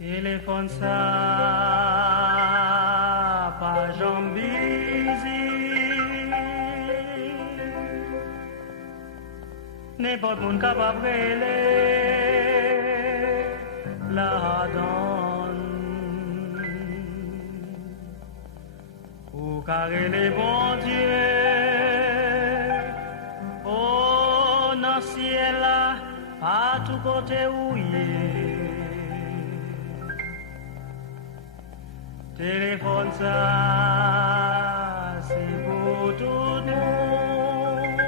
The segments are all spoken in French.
Téléphone ça, pas jambe busy. N'importe monde capable de la donne. Ou carré les bons dieux. Oh, dans ciel là, à tout côté où il est. Téléphone ça, c'est pour tout le monde.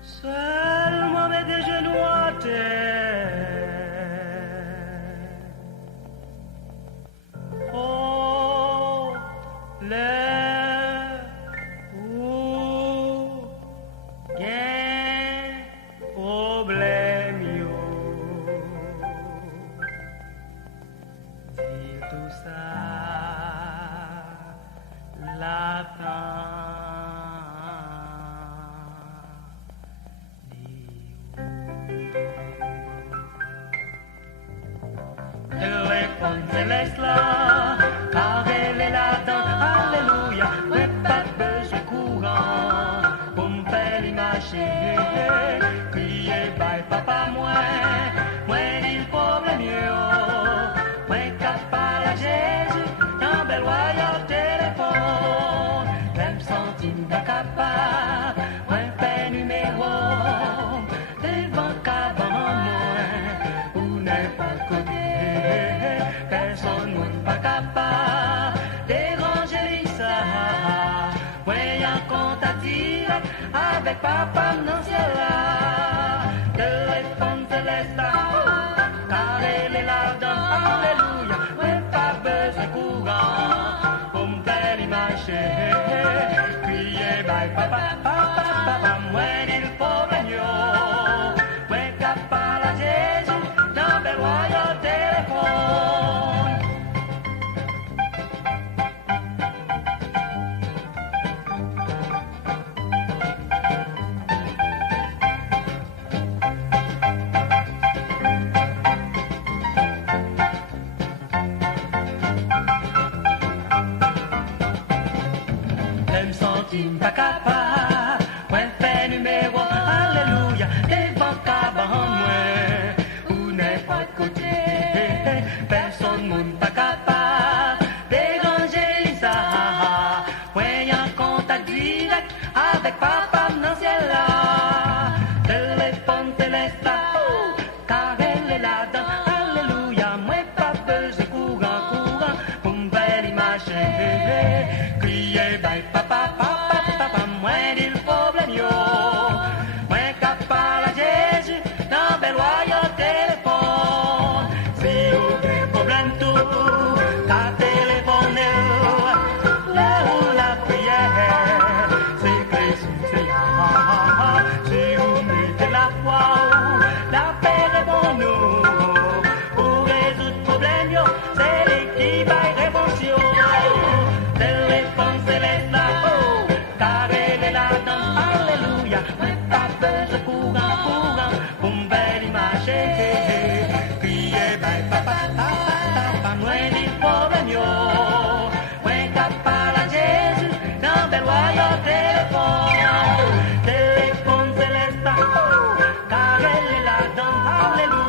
Seulement mets des genoux à terre. Oh, l'air ou gain problème yo. Dire tout ça, l'attend. Téléphone céleste là, car elle est là-dedans, alléluia. Ouais, pas besoin courant pour me faire l'imaginer. Crier bye papa, moi dit le problème yo. Moi capable à Jésus, dans bel royaume téléphone. Même centime d'incapable, moi fait numéro. Devant cabane moi, ou n'importe côté. Personne n'est pas capable déranger Lisa. Ouais, y'a un contact direct avec papa dans ciel là. Téléphone céleste là, car elle est là-dedans, alléluia. Ouais, pas besoin courant pour me faire l'imaginer. Crier bye papa, papa, papa, ouais, dit le problème yo. Ouais, capable à Jésus, dans le royaume téléphone. Même centime pas capable, ouais fait numéro, alléluia, devant cabane moi, ou n'importe côté, personne monde pas capable, déranger ça, ouais y'a un contact direct avec papa dans ciel là, téléphone céleste là, car elle est là-dedans, alléluia, moi pas besoin courant, pour me faire l'imaginer. Crier bye papa, papa, papa, moi dit le problème yo. Moi capable à Jésus, dans bel royaume téléphone. Si vous avez problème tout, ta téléphone là où la prière, c'est Christ, c'est là. Si vous mettez la foi, la paix répond nous. Pour résoudre problème yo, c'est l'équipe à réponse yo. Téléphone céleste là, car elle est là-dedans, alléluia. Mais pas besoin courant, pour me faire l'imaginer. Crier bye papa, papa, papa, moi dit le problème yo. Moi capable à Jésus, dans bel royaume téléphone. Téléphone céleste là, car elle est là-dedans, alléluia.